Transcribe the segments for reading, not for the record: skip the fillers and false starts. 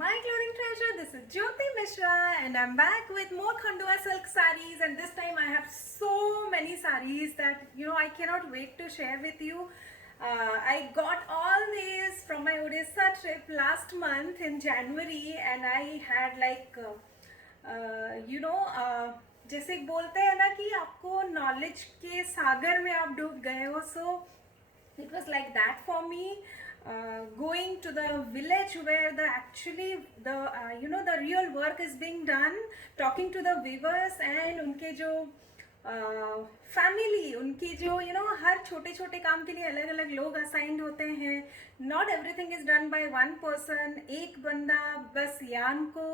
My Clothing Treasure. This is Jyoti Mishra and I'm back with more Khandua silk sarees, and this time I have so many sarees that I cannot wait to share with you. I got all these from my Odisha trip last month in January, and I had like जैसे बोलते हैं ना कि आपको knowledge के सागर में आप डूब गए हो, सो it was like that for me, going to the village where the actually the the real work is being done, talking to the weavers and उनके जो फैमिली, उनकी जो हर छोटे छोटे काम के लिए अलग अलग लोग असाइंड होते हैं. Not everything is done by one person. एक बंदा बस यान को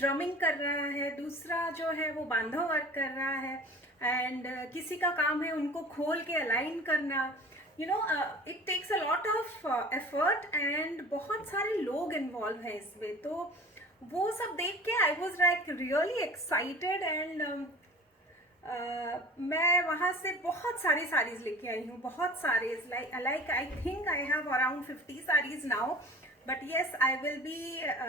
ड्रमिंग कर रहा है, दूसरा जो है वो बांधो वर्क कर रहा है, एंड किसी का काम है उनको खोल के अलाइन करना. It takes a lot of effort and बहुत सारे लोग इन्वॉल्व हैं इसमें. तो वो सब देख के I was like really excited, and मैं वहाँ से बहुत सारी साड़ीज़ लेके आई हूँ, बहुत सारे. Like I think I have around 50 sarees now. But yes, I will be,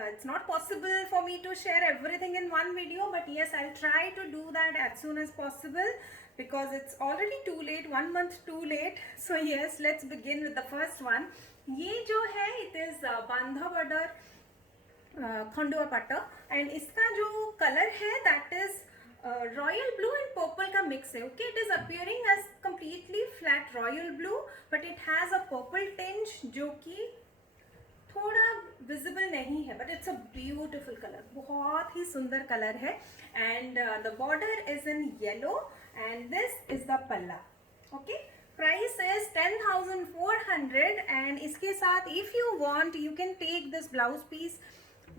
it's not possible for me to share everything in one video, but yes, I'll try to do that as soon as possible because it's already too late, 1 month too late. So yes, let's begin with the first one. ये जो है, it is Bandha border Khandua पाटा, and इसका जो colour है that is royal blue and purple का mix है. Okay, it is appearing as completely flat royal blue, but it has a purple tinge जो कि थोड़ा विजिबल नहीं है, but it's a beautiful colour, बहुत ही सुंदर कलर है. And the border is in yellow and this is the palla. Okay, price is 10,400, and इसके साथ if you want you can take this blouse piece.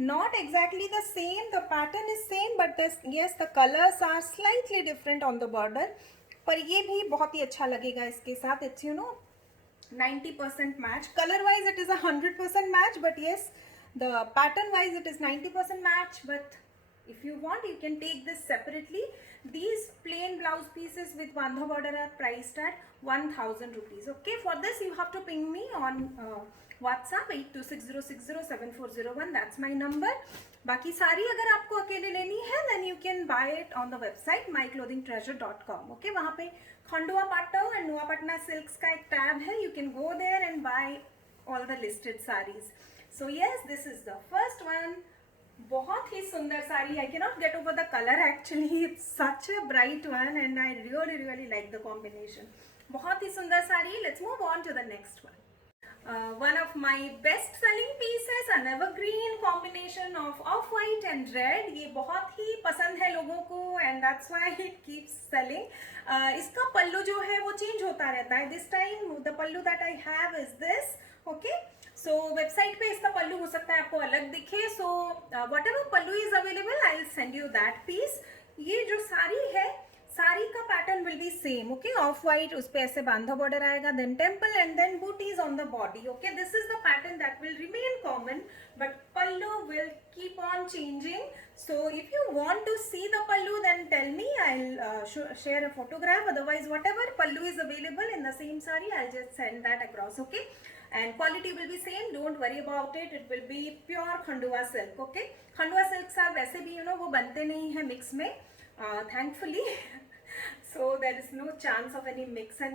Not exactly the same, the pattern is same, but this, yes, the colors are slightly different on the border. पर ये भी बहुत ही अच्छा लगेगा इसके साथ. It's 90% match. Color wise it is 100% match, but yes, the pattern wise it is 90% match. But if you want, you can take this separately. These plain blouse pieces with bandha border are priced at 1,000 rupees. Okay, for this you have to ping me on WhatsApp 8260607401. that's my number. बाकी सारी अगर आपको अकेले लेनी है then you can buy it on the website myclothingtreasure.com. okay, वहाँ पे Khandua पाट्टा and नुआपटना silks का एक tab है. you can go there and buy all the listed sarees. so yes, this is the first one. बहुत ही सुंदर sari. I cannot get over the color actually. It's such a bright one and I really like the combination. बहुत ही सुंदर sari. Let's move on to the next one. One of my best selling pieces, an evergreen combination of off-white and red. ये बहुत ही पसंद है लोगों को and that's why it keeps selling. इसका पल्लू जो है वो चेंज होता रहता है. This time the pallu that I have is this. Okay, so website पे इसका पल्लू हो सकता है आपको अलग दिखे. So whatever pallu is available, I'll send you that piece. ये जो साड़ी है, साड़ी का pattern will be same. Okay, off white, उस पे ऐसे बांधा बॉर्डर आएगा, then temple and then bootis on the body. Okay, this is the pattern that will remain common, but pallu will keep on changing. So if you want to see the pallu then tell me, I will share a photograph. Otherwise whatever pallu is available in the same sari, I will just send that across. Okay, and quality will be same, don't worry about it. it will be pure khandua silk. okay, khandua silk साथ वैसे भी वो बनते नहीं है mix में, thankfully. so there is no chance of any mix in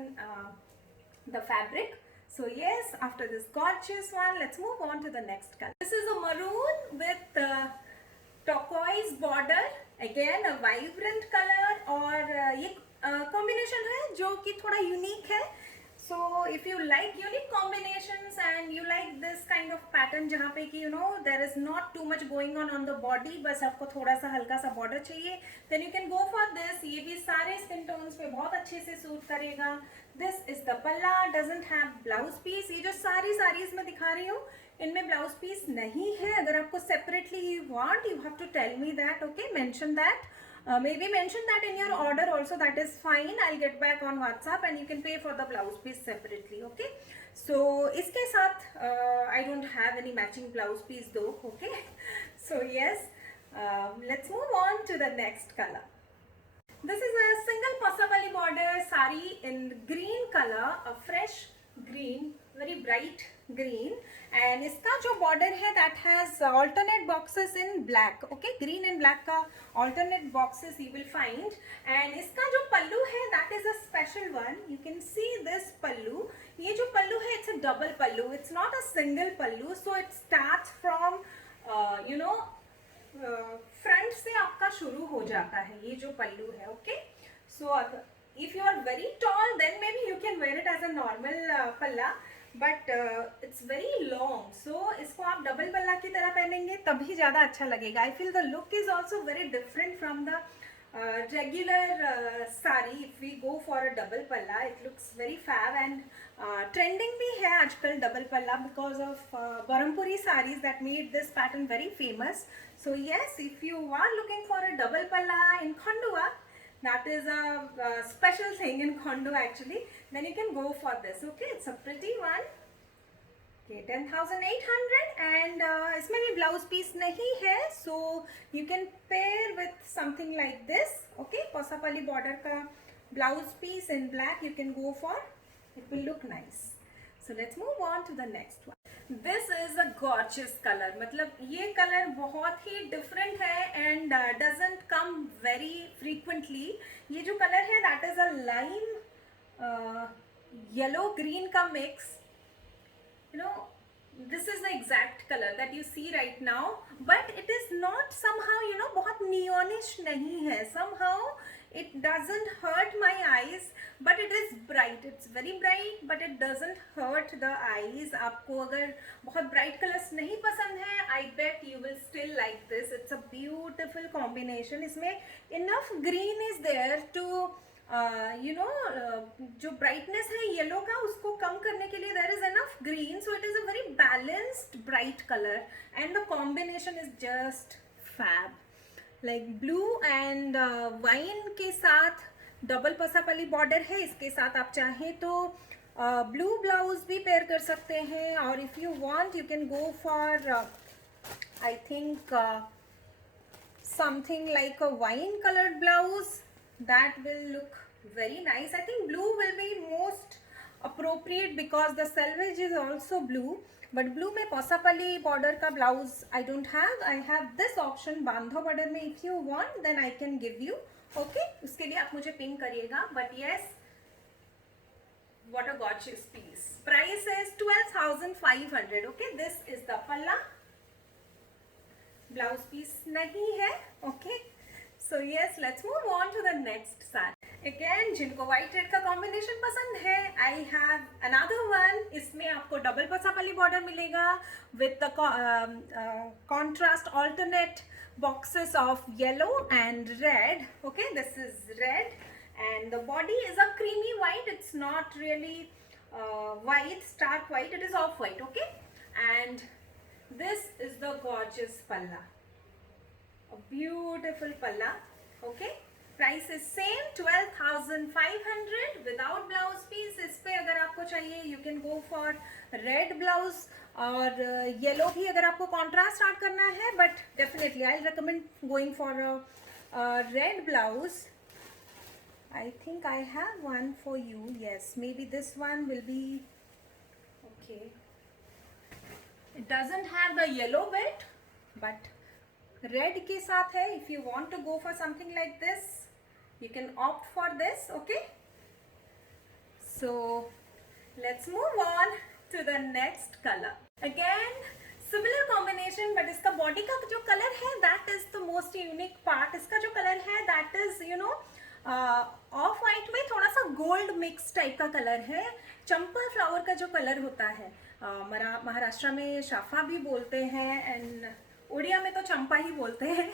the fabric. so yes, after this gorgeous one, let's move on to the next color. This is a maroon with turquoise border, again a vibrant color. और ये combination है जो कि थोड़ा unique है. so if you like unique combinations and you like this kind of pattern जहाँ पे कि there is not too much going on the body, बस आपको थोड़ा सा हल्का सा border चाहिए, then you can go for this. ये भी सारे skin tones पे बहुत अच्छे से सूट करेगा. this is the palla, doesn't have blouse piece. ये जो सारी sarees मैं दिखा रही हूँ इनमें blouse piece नहीं है. अगर आपको separately you want, you have to tell me that. okay, mention that. Maybe mention that in your order also, that is fine. I'll get back on WhatsApp and you can pay for the blouse piece separately. okay, so इसके साथ I don't have any matching blouse piece though. okay, so yes, let's move on to the next color. This is a single pasapali border sari in green color, a fresh green, very bright green, and इसका जो border है that has alternate boxes in black. Okay, green and black का alternate boxes you will find. And इसका जो पल्लू है that is a special one. You can see this पल्लू. ये जो पल्लू है it's a double pallu. It's not a single pallu. So it starts from front से आपका शुरू हो जाता है ये जो पल्लू है. Okay, so if you are very tall then maybe you can wear it as a normal पल्ला, बट इट्स वेरी लॉन्ग, सो इसको आप डबल पल्ला की तरह पहनेंगे तभी ज़्यादा अच्छा लगेगा. I feel the look is also very different from the regular sari. If we go for a double palla it looks very fab, and trending भी है आजकल double palla because of Berhampuri saris that made this pattern very famous. So yes, if you are looking for a double palla in Khandua, that is a special thing in Khondo actually, then you can go for this. Okay, it's a pretty one. Okay, 10,800, and इसमें भी blouse piece नहीं है, so you can pair with something like this. Okay, posapali border का blouse piece in black you can go for. It will look nice. So let's move on to the next one. This is a gorgeous color. मतलब ये colour बहुत ही different है and doesn't come very frequently. ये जो colour है that is a lime yellow green का mix. You know, this is the exact color that you see right now, but it is not somehow, you know, बहुत neonish नहीं है. Somehow it doesn't hurt my eyes, but it is bright. It's very bright, but it doesn't hurt the eyes. आपको अगर बहुत bright colors नहीं पसंद है, I bet you will still like this. It's a beautiful combination. इसमें enough green is there to जो brightness है yellow का उसको कम करने के लिए there is enough green, so it is a very balanced bright color, and the combination is just fab. Like blue and wine के साथ डबल पसापली बॉर्डर है. इसके साथ आप चाहें तो ब्लू ब्लाउज भी पेयर कर सकते हैं, और if you want you can go for I think something like a wine colored blouse. That will look very nice. I think blue will be most appropriate because the selvage is also blue, but blue में posapali border का blouse I don't have. I have this option बांधो border में. If you want then I can give you. Okay, उसके लिए आप मुझे ping करिएगा. But yes, what a gorgeous piece. Price is 12,500. Okay, this is the palla. Blouse piece नहीं है. Okay. So yes, let's move on to the next saree. Again, जिनको white red का combination पसंद है, I have another one. इसमें आपको double पसापली border मिलेगा with the contrast alternate boxes of yellow and red. Okay, this is red, and the body is a creamy white. It's not really white, stark white. It is off white. Okay, and this is the gorgeous palla. A beautiful palla. Okay, price is same 12,500 without blouse piece. इस पे अगर आपको चाहिए you can go for red blouse, और yellow भी अगर आपको contrast start करना है, but definitely I'll recommend going for a red blouse. I think I have one for you. Yes, maybe this one will be okay. It doesn't have the yellow bit, but red के साथ है. If you want to go for something like this, you can opt for this. Okay, so let's move on to the next color. Again, similar combination, but इसका body का जो color है that is the most unique part. इसका जो color है that is of white में थोड़ा सा गोल्ड मिक्स टाइप का कलर है. चंपा फ्लावर का जो कलर होता है, महाराष्ट्र में शाफा भी बोलते हैं, एंड उड़िया में तो चंपा ही बोलते हैं.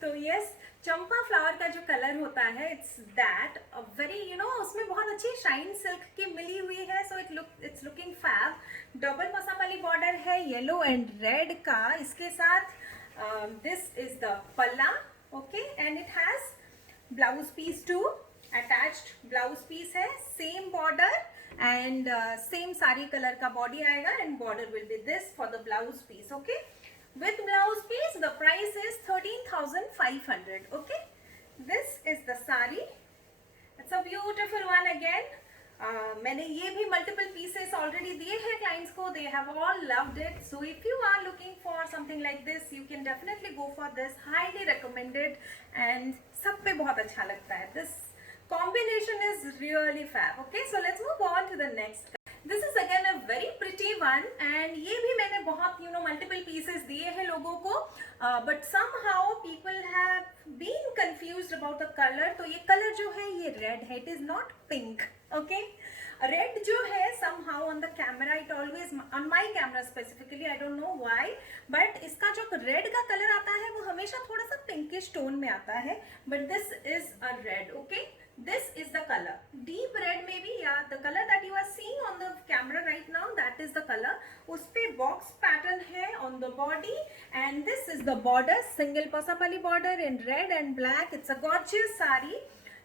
तो यस, चंपा फ्लावर का जो कलर होता है इट्स दैट वेरी उसमें बहुत अच्छी शाइन सिल्क की मिली हुई है. So it's looking fab. Double मसापाली बॉर्डर है येलो एंड रेड का. इसके साथ this is the palla. Okay, and it has blouse piece too. Attached blouse piece है, same border and same sari colour का बॉडी आएगा, and border will be this for the blouse piece. Okay, with blouse piece the price is 13,500. okay, this is the sari. It's a beautiful one. Again, मैंने ये भी multiple pieces already दिए हैं clients को, they have all loved it. So if you are looking for something like this you can definitely go for this, highly recommended and सब पे बहुत अच्छा लगता है. This combination is really fab. Okay, so let's move on to the next. This is again a very pretty one and ये भी मैंने बहुत multiple pieces दिए हैं लोगों को, but somehow people have been confused about the color. तो ये color जो है ये red है, it is not pink. Okay, red जो है somehow on the camera, it always on my camera specifically, I don't know why, but इसका जो red का color आता है वो हमेशा थोड़ा सा pinkish tone में आता है, but this is a red. Okay, this is the color, deep red maybe, yeah, the color that you are seeing on the camera right now, that is the color. उस पे box pattern है on the body and this is the border, single pasapali border in red and black. It's a gorgeous saree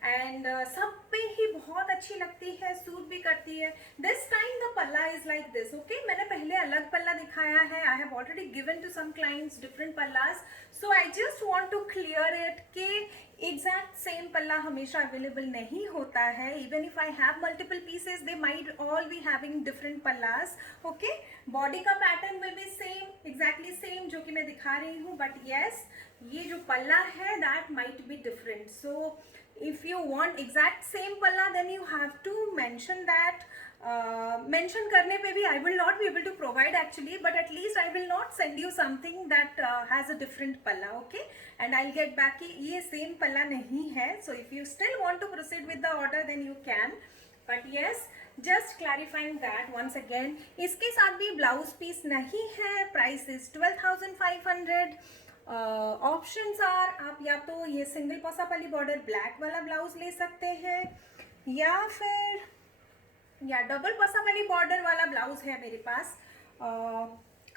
and सब पे ही बहुत अच्छी लगती है, suit भी करती है. This time the palla is like this. Okay, मैंने पहले अलग पल्ला दिखाया है. I have already given to some clients different pallas, so I just want to clear it कि exact same पल्ला हमेशा available नहीं होता है. Even if I have multiple pieces, they might all be having different pallas. Okay, body का pattern will be same, exactly same जो कि मैं दिखा रही हूँ, but yes, ये जो पल्ला है that might be different. So if you want exact same palla then you have to mention that. Mention करने पे भी I will not be able to provide actually, but at least I will not send you something that has a different palla. Okay, and I'll get back कि ये same palla नहीं है. So if you still want to proceed with the order then you can, but yes, just clarifying that once again. इसके साथ भी blouse piece नहीं है. Price is 12,500. Options are, आप या तो ये सिंगल पोसापली बॉर्डर ब्लैक वाला ब्लाउज ले सकते हैं या फिर या डबल पोसापली बॉर्डर वाला ब्लाउज है मेरे पास.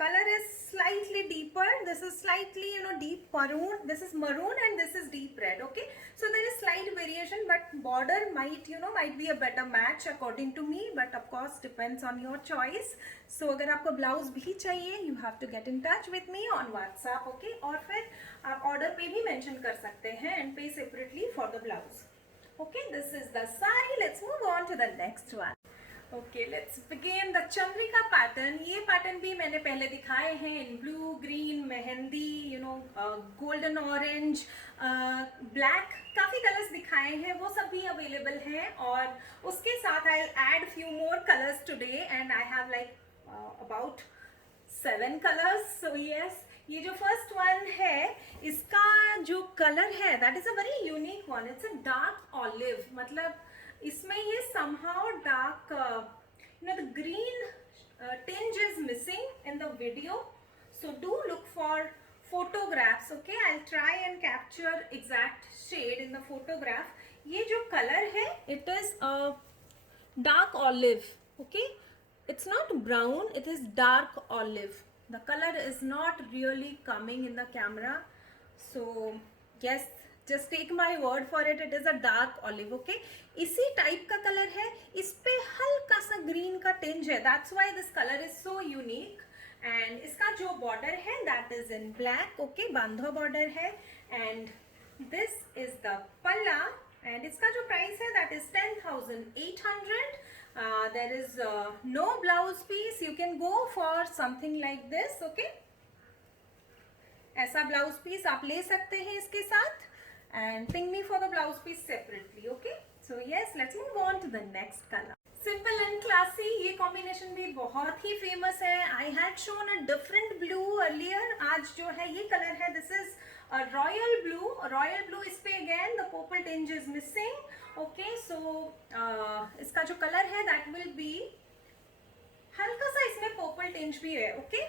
Colour is slightly deeper, this is slightly deep maroon, this is maroon and this is deep red. Okay, so there is slight variation but border might might be a better match according to me, but of course depends on your choice. So अगर आपको blouse भी चाहिए you have to get in touch with me on WhatsApp. Okay, और फिर आप order पे भी mention कर सकते हैं and pay separately for the blouse. Okay, this is the saree. Let's move on to the next one. Okay, let's begin the Chandrika pattern. ये pattern भी मैंने पहले दिखाए हैं in blue, green, mehndi, golden orange, black, काफ़ी कलर्स दिखाए हैं, वो सब भी अवेलेबल हैं. और उसके साथ I'll add few more colors today and I have like about 7 colors. So yes, ये जो फर्स्ट वन है इसका जो कलर है that is a very unique one. It's a dark olive, मतलब इसमें ये somehow dark, the green tinge is missing in the video. So do look for photographs. Okay, I'll try and capture exact shade in the photograph. ये जो color है it is a dark olive. Okay, it's not brown, it is dark olive. The color is not really coming in the camera, so yes, just take my word for it, it is a dark olive. Okay, इसी type का colour है, इस पे हल्का सा green का tinge है, that's why this color is so unique. and इसका जो बॉर्डर है that is in black. Okay, बांधो बॉर्डर है and this is the पल्ला and इसका जो प्राइस है that is 10,800. There is no blouse piece. You can go for something like this. Okay, ऐसा ब्लाउज पीस आप ले सकते हैं इसके साथ and ping me for the blouse piece separately. Okay, so yes, let's move on to the next color. Simple and classy, ये combination भी बहुत ही famous है. I had shown a different blue earlier. आज जो है ये color है, this is a royal blue. Royal blue इस पे again the purple tinge is missing. Okay, so इसका जो color है that will be हल्का सा इसमें purple tinge भी है. Okay,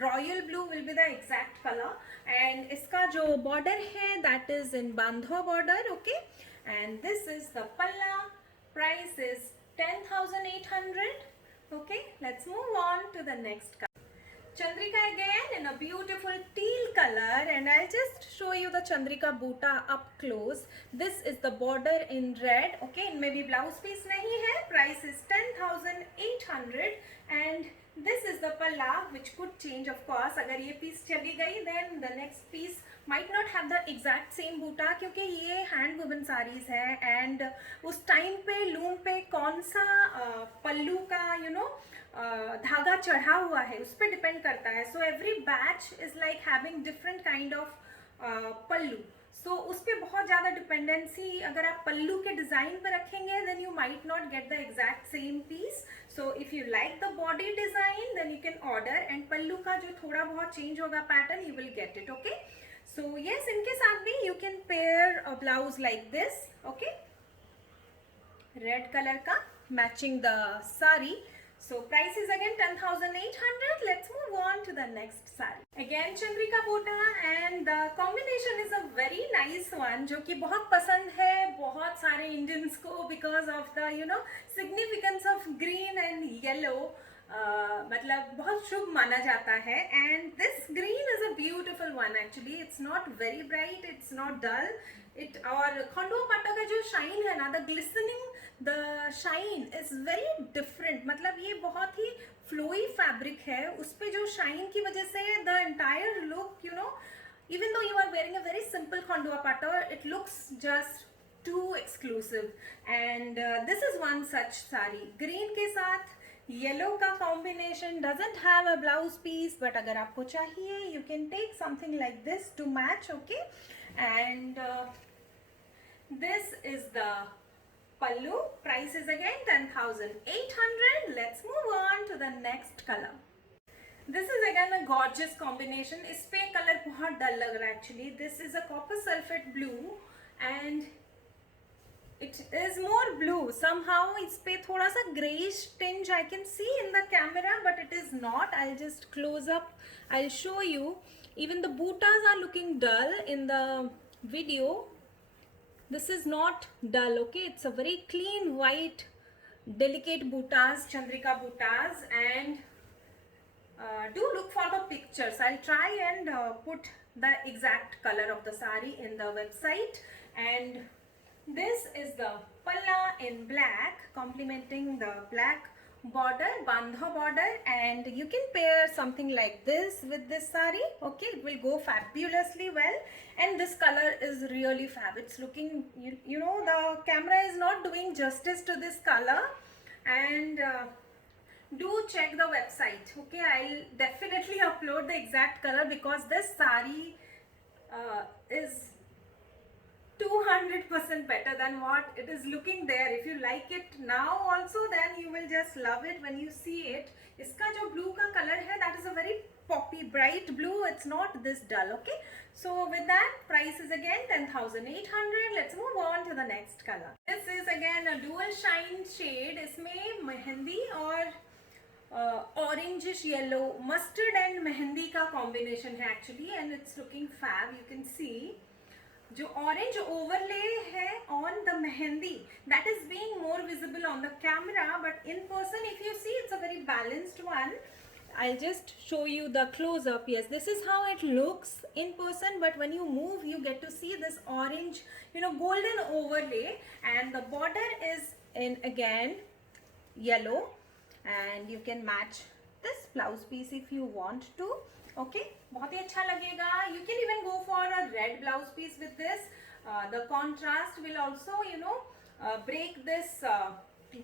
royal blue will be the exact color and इसका जो border है that is in bandho border. Okay, and this is the palla. Price is 10,800. Okay, let's move on to the next color. Chandrika again in a beautiful teal color and I'll just show you the Chandrika boota up close. This is the border in red. Okay, इनमें भी blouse piece नहीं है. Price is 10,800 and this is the palla, which could change of course. अगर ये piece चली गई then the next piece might not have the exact same बूटा, क्योंकि ये hand woven sarees है and उस time पे loom पे कौन सा पल्लू का धागा चढ़ा हुआ है उस पर डिपेंड करता है. So every batch is like having different kind of pallu. So उस पर बहुत ज़्यादा डिपेंडेंसी अगर आप पल्लू के डिज़ाइन पर रखेंगे then you might not get the exact same piece. So if you like the body design then you can order, and पल्लू का जो थोड़ा बहुत चेंज होगा pattern you will get it. Okay, so yes, इनके साथ भी you can pair a blouse like this. Okay, red color का matching the sari. So price is again 10,800. Let's move on to the next saree. Again Chandrika boota, and the combination is a very nice one जो कि बहुत पसंद है बहुत सारे Indians को because of the significance of green and yellow. मतलब बहुत शुभ माना जाता है, and this green is a beautiful one actually. It's not very bright, it's not dull. और खंडवा पाटा का जो शाइन है ना, the glistening, the shine is very different. मतलब ये बहुत ही flowy fabric है, उस पे जो shine की वजह से the entire look, even though you are wearing a very simple Khandwa पाटा, it looks just too exclusive. And this is one such saree. Green के साथ येलो का combination doesn't have a blouse piece, but अगर आपको चाहिए you can take something like this to match. Okay, and this is the pallu. Price is again 10,800. Let's move on to the next color. This is again a gorgeous combination. इस पे colour बहुत डल लग रहा है actually. This is a copper sulphate blue and it is more blue. Somehow इस पे थोड़ा सा grayish tinge I can see in the camera, but it is not. I'll just close up. I'll show you. Even the bootas are looking dull in the video. This is not dull. Okay, it's a very clean white delicate bootas, Chandrika bootas, and do look for the pictures. I'll try and put the exact color of the sari in the website. And this is the palla in black, complementing the black border, bandha border, and you can pair something like this with this sari. Okay, it will go fabulously well. And this color is really fab. It's looking, the camera is not doing justice to this color. And do check the website. Okay, I'll definitely upload the exact color because this sari is 200% better than what it is looking there. If you like it now also, then you will just love it when you see it. Iska jo blue ka color hai, that is a very poppy bright blue. It's not this dull. Okay, so with that, price is again 10,800. Let's move on to the next color. This is again a dual shine shade. इसमें मेहंदी और orangish yellow, mustard and mehndi का combination है actually, and it's looking fab. You can see जो orange overlay है on the mehendi, that is being more visible on the camera, but in person if you see, it's a very balanced one. I'll just show you the close-up. Yes, this is how it looks in person, but when you move you get to see this orange, golden overlay, and the border is in again yellow, and you can match this blouse piece if you want to. Okay, बहुत ही अच्छा लगेगा. You can even go for a red blouse piece with this. The contrast will also break this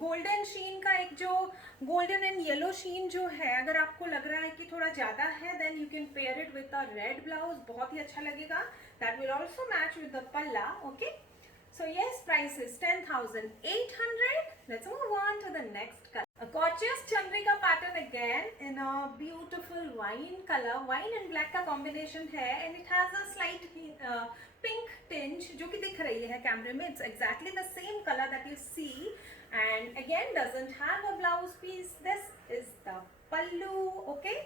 golden sheen का एक जो golden and yellow sheen जो है, अगर आपको लग रहा है कि थोड़ा ज़्यादा है, then you can pair it with a red blouse. बहुत ही अच्छा लगेगा. That will also match with the palla. Okay, so yes, price is 10,800. Let's move on to the next color. A gorgeous Chandrika pattern again in a beautiful wine color. Wine and black का combination है, and it has a slight pink tinge जो कि दिख रही है कैमरे में. It's exactly the same color that you see, and again doesn't have a blouse piece. This is the pallu. Okay,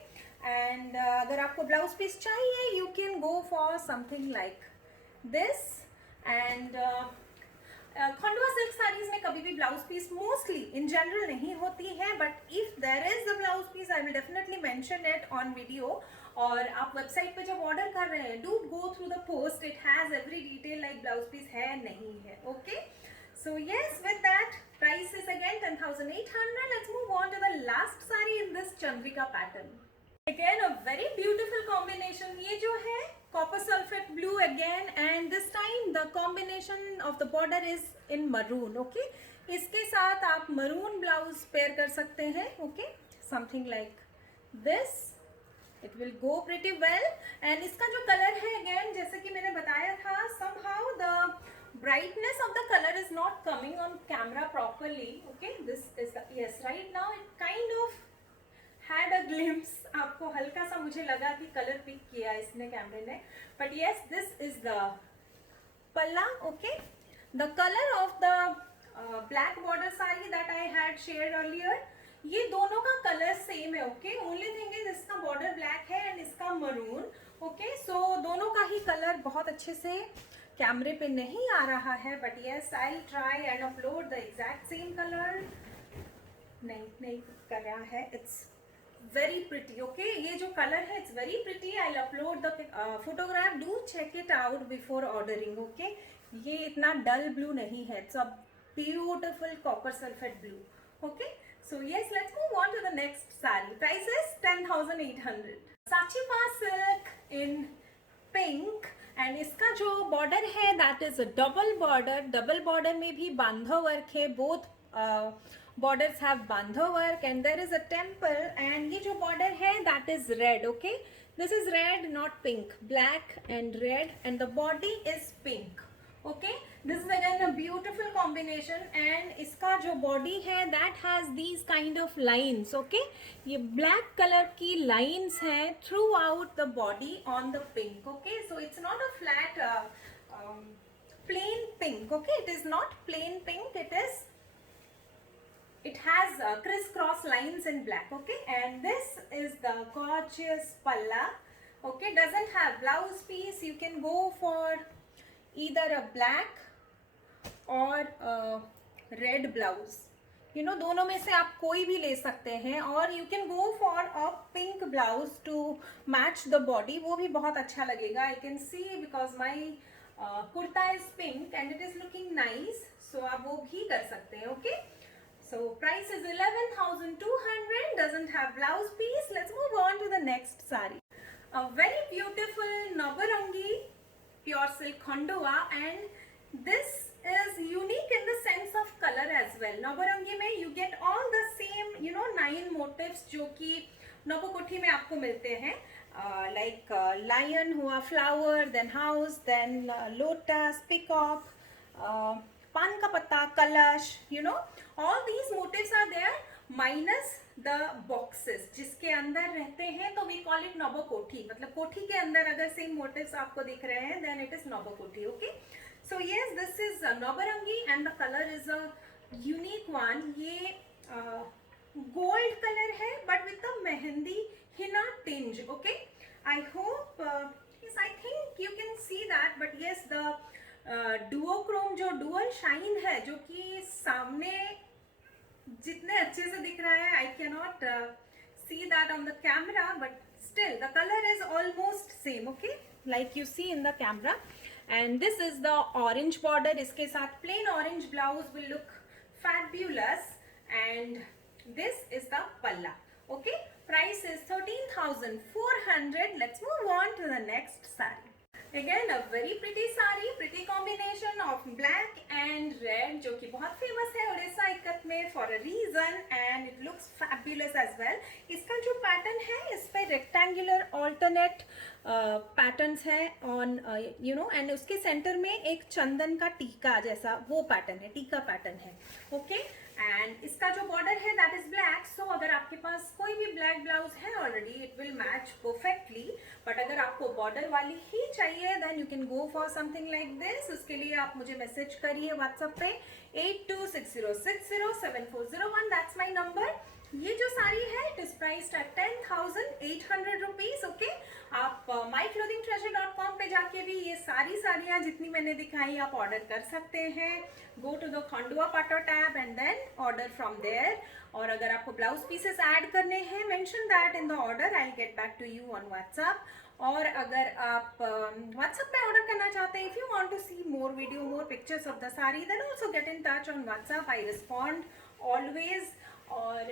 and अगर आपको blouse piece चाहिए, you can go for something like this. And Khandwa silk saris में कभी भी blouse piece mostly in general नहीं होती है, but if there is a blouse piece I will definitely mention it on video. और आप website पे जब ऑर्डर कर रहे हैं, do go through the post. It has every detail like blouse piece है नहीं है. Okay, So yes, with that, price is again 10,800. Let's move on to the last saree in this Chandrika pattern. Again a very beautiful combination. ये जो है copper sulphate blue again, and this time the combination of the border is in maroon. Okay, इसके साथ आप maroon blouse pair कर सकते हैं. Okay, something like this. It will go pretty well. And इसका जो color है again, जैसे कि मैंने बताया था, somehow the brightness of the color is not coming on camera properly. Okay, this is the, yes, right now it kind of had a glimpse. आपको हल्का सा मुझे लगा कि कलर पिक किया इसने कैमरे ने, but yes, this is the palla. Okay, the color of the black border saree that I had shared earlier, ये दोनों का कलर सेम है. ओके, ओनली थिंग इज इसका बॉर्डर ब्लैक है एंड इसका मरून. ओके, सो दोनों का ही कलर बहुत अच्छे से कैमरे पे नहीं आ रहा है, but yes, I will try and upload the exact same colour. नहीं कर रहा है. It's very pretty. ओके, ये जो कलर है it's very pretty. I will upload the photograph. Do check it out before ordering. Okay, ये इतना dull blue नहीं है. It's a beautiful copper sulphate blue. Okay, so yes, let's move on to the next saree. Price is 10,800. Sachiva silk in pink, and इसका जो border है that is a double border. Double border में भी बांधा work है. Both borders have बांधा work, and there is a temple, and ये जो border है that is red. Okay, this is red, not pink. Black and red, and the body is pink. Okay, this is again a beautiful combination, and इसका जो body है that has these kind of lines. Okay, ये black color की lines है throughout the body on the pink. Okay, so it's not a flat plain pink. Okay, it is not plain pink. It has crisscross lines in black. Okay, and this is the gorgeous palla. Okay, doesn't have blouse piece. You can go for either a black or a red blouse. You know, दोनों में से आप कोई भी ले सकते हैं. और you can go for a pink blouse to match the body. वो भी बहुत अच्छा लगेगा. I can see because my kurta is pink and it is looking nice. So आप वो भी कर सकते हैं. Okay, so price is 11,200. Doesn't have blouse piece. Let's move on to the next saree. A very beautiful Nabarangi pure silk khondua, and this is unique in the sense of color as well. Nabarangi में you get all the same, you know, 9 motifs जो कि नवकोठी में आपको मिलते हैं. Like lion हुआ, flower, then house, then lotus, peacock, पान का पत्ता, कलश. You know, all these motifs are there minus the boxes जिसके अंदर रहते हैं. तो we call it नवकोठी. मतलब कोठी के अंदर अगर सेम मोटिव्स आपको दिख रहे हैं then it is नवकोठी. Okay, so yes, this is Nabarangi, and the color is a unique one. ये gold color है but with the mehendi henna tinge. Okay, I hope yes, I think you can see that, but yes, the duochrome जो dual shine है जो कि सामने जितने अच्छे से दिख रहा है, I cannot see that on the camera, but still the color is almost same. Okay, like you see in the camera, and this is the orange border. इसके साथ plain orange blouse will look fabulous, and this is the palla. Okay, price is 13,400. Let's move on to the next saree. Again a very pretty saree, pretty combination of black and red जो कि बहुत famous है उड़ीसा इक्कत में for a reason, and it looks fabulous as well. इसका जो pattern है इस पे rectangular alternate patterns है on you know, and उसके center में एक चंदन का टीका जैसा वो pattern है, टीका pattern है. Okay, and इसका जो border है that is black. So अगर आपके पास कोई भी black blouse है already, it will match perfectly. But अगर आपको border वाली ही चाहिए then you can go for something like this. उसके लिए आप मुझे मैसेज करिए WhatsApp पे 8260607401. that's my number. ये जो साड़ी है it is priced at 10,800 rupees. Okay, आप myclothingtreasure.com पे जाके भी ये सारी साड़ियाँ जितनी मैंने दिखाई आप ऑर्डर कर सकते हैं. Go to the Khandua pata tab and then order from there. और अगर आपको ब्लाउज पीसेस ऐड करने हैं, mention that in the order, I will get back to you on WhatsApp. और अगर आप व्हाट्सएप में ऑर्डर करना चाहते हैं, if you want to see more video, more pictures of the sari, then also get in touch on WhatsApp. I respond always. और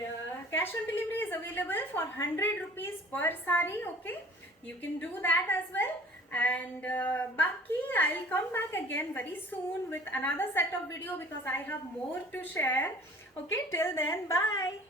cash on delivery is available for 100 rupees पर sari. Okay, you can do that as well. And baki I'll come back again very soon with another set of video because I have more to share. Okay, till then, bye.